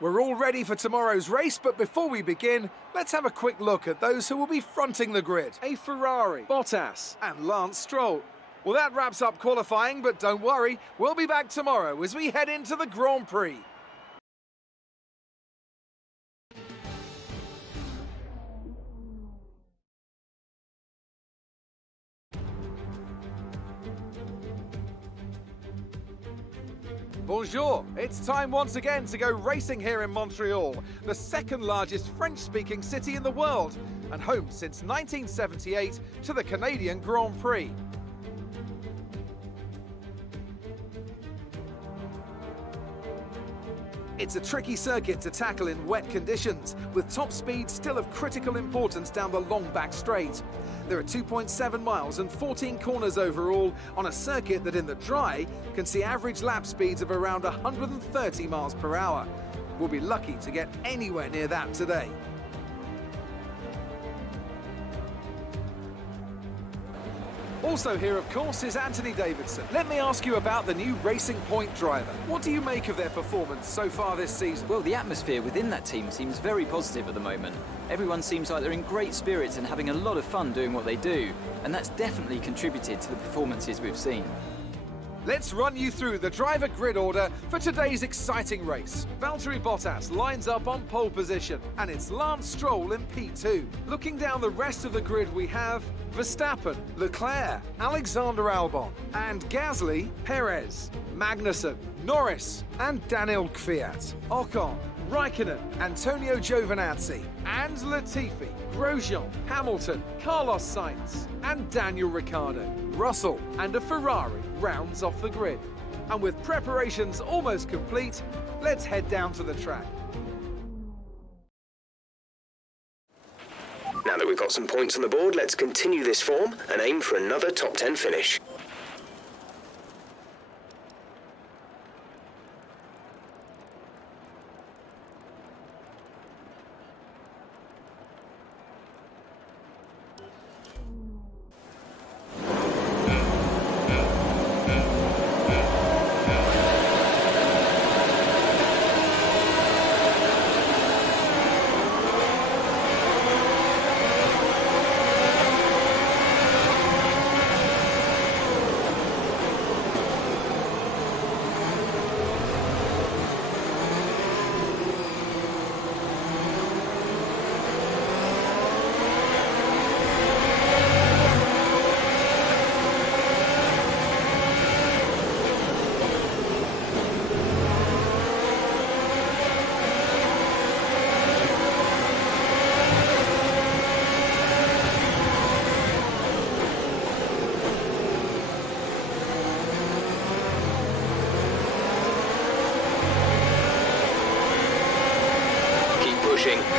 We're all ready for tomorrow's race, but before we begin, let's have a quick look at those who will be fronting the grid. A Ferrari, Bottas and Lance Stroll. Well, that wraps up qualifying, but don't worry, we'll be back tomorrow as we head into the Grand Prix. Bonjour! It's time once again to go racing here in Montreal, the second largest French-speaking city in the world, and home since 1978 to the Canadian Grand Prix. It's a tricky circuit to tackle in wet conditions, with top speed still of critical importance down the long back straight. There are 2.7 miles and 14 corners overall on a circuit that in the dry can see average lap speeds of around 130 miles per hour. We'll be lucky to get anywhere near that today. Also here, of course, is Anthony Davidson. Let me ask you about the new Racing Point driver. What do you make of their performance so far this season? Well, the atmosphere within that team seems very positive at the moment. Everyone seems like they're in great spirits and having a lot of fun doing what they do, and that's definitely contributed to the performances we've seen. Let's run you through the driver grid order for today's exciting race. Valtteri Bottas lines up on pole position, and it's Lance Stroll in P2. Looking down the rest of the grid, we have Verstappen, Leclerc, Alexander Albon, and Gasly, Perez, Magnussen, Norris, and Daniel Kvyat. Ocon, Raikkonen, Antonio Giovinazzi, and Latifi, Grosjean, Hamilton, Carlos Sainz, and Daniel Ricciardo. Russell and a Ferrari rounds off the grid. And with preparations almost complete, let's head down to the track. Now that we've got some points on the board, let's continue this form and aim for another top 10 finish.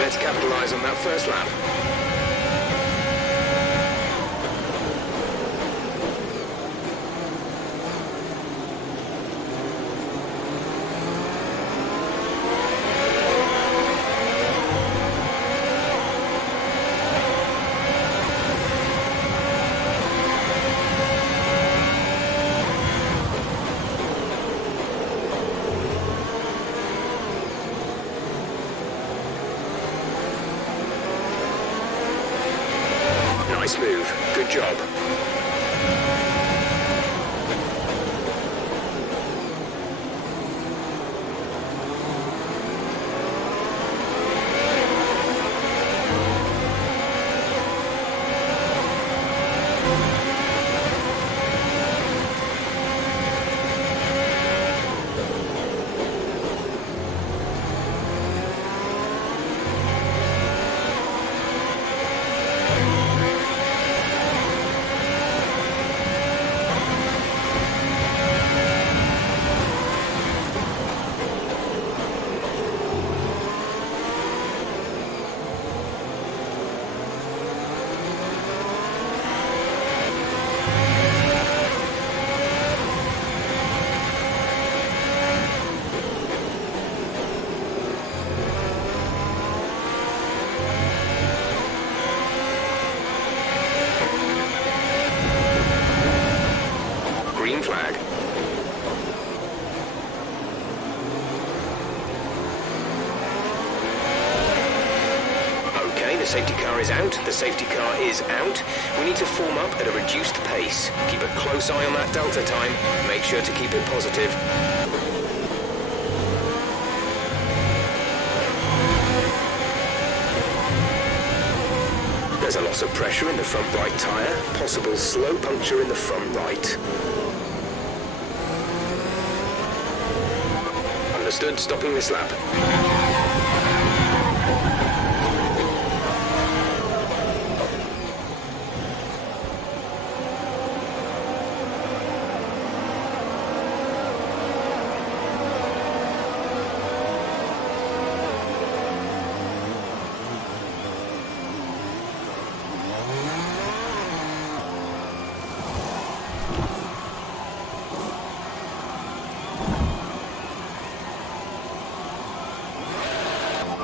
Let's capitalise on that first lap. Nice move. Good job. the safety car is out. The safety car is out. We need to form up at a reduced pace. Keep a close eye on that delta time. Make sure to keep it positive. There's a loss of pressure in the front right tyre. Possible slow puncture in the front right. Understood, stopping this lap.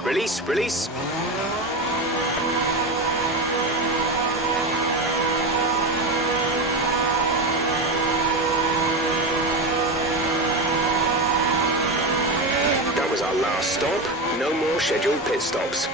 Release, release. That was our last stop. No more scheduled pit stops.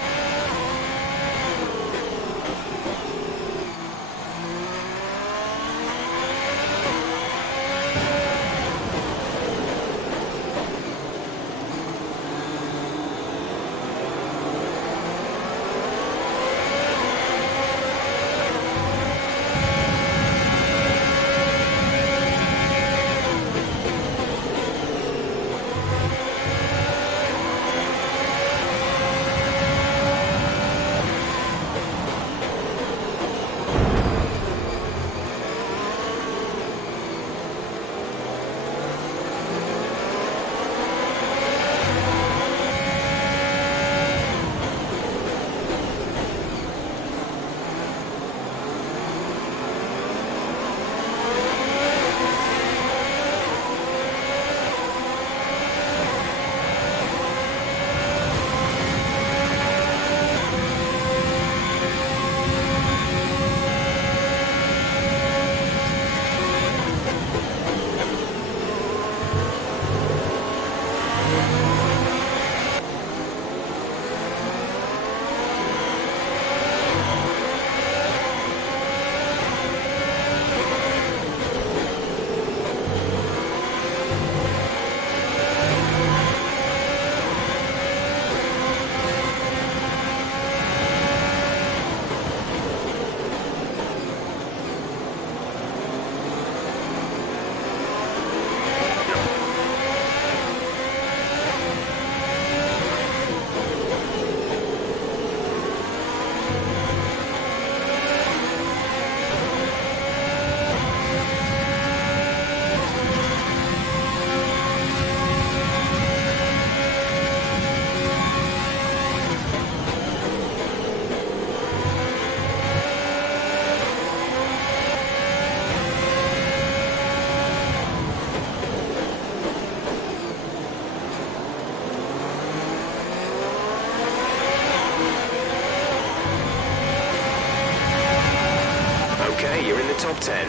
Okay, you're in the top 10.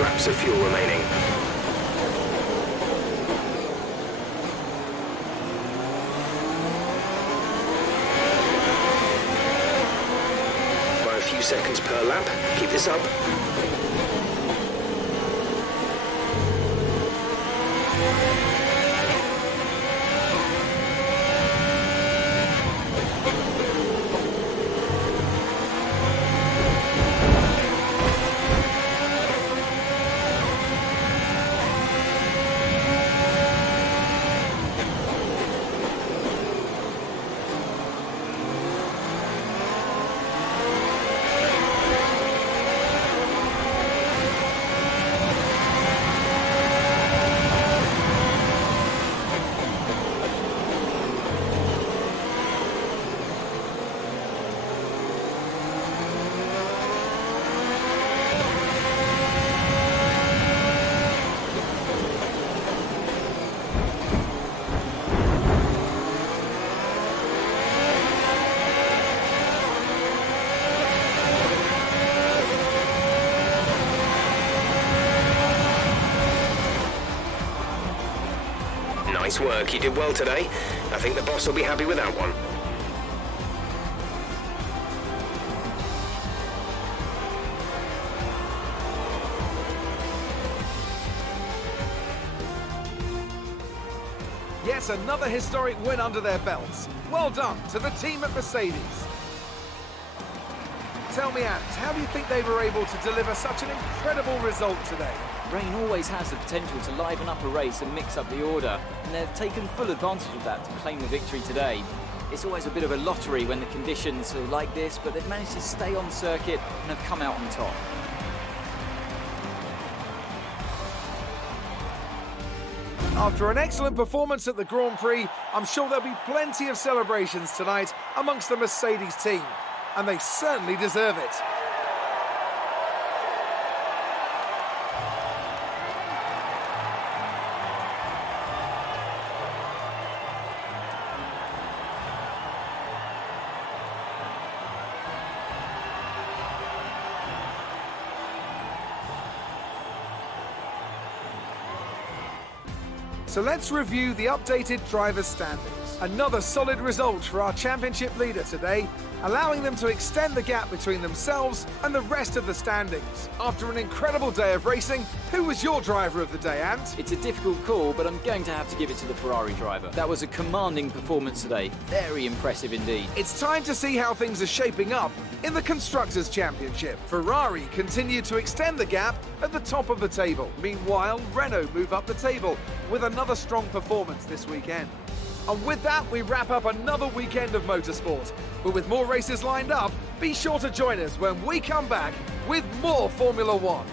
Laps of fuel remaining. By a few seconds per lap. Keep this up. Nice work, you did well today. I think the boss will be happy with that one. Yes, another historic win under their belts. Well done to the team at Mercedes. Tell me, Ant, how do you think they were able to deliver such an incredible result today? Rain always has the potential to liven up a race and mix up the order, and they've taken full advantage of that to claim the victory today. It's always a bit of a lottery when the conditions are like this, but they've managed to stay on circuit and have come out on top. After an excellent performance at the Grand Prix, I'm sure there'll be plenty of celebrations tonight amongst the Mercedes team, and they certainly deserve it. So let's review the updated drivers' standings. Another solid result for our championship leader today, allowing them to extend the gap between themselves and the rest of the standings. After an incredible day of racing, who was your driver of the day, Ant? It's a difficult call, but I'm going to have to give it to the Ferrari driver. That was a commanding performance today. Very impressive indeed. It's time to see how things are shaping up in the Constructors' Championship. Ferrari continue to extend the gap at the top of the table. Meanwhile, Renault move up the table with another strong performance this weekend. And with that, we wrap up another weekend of motorsport. But with more races lined up, be sure to join us when we come back with more Formula One.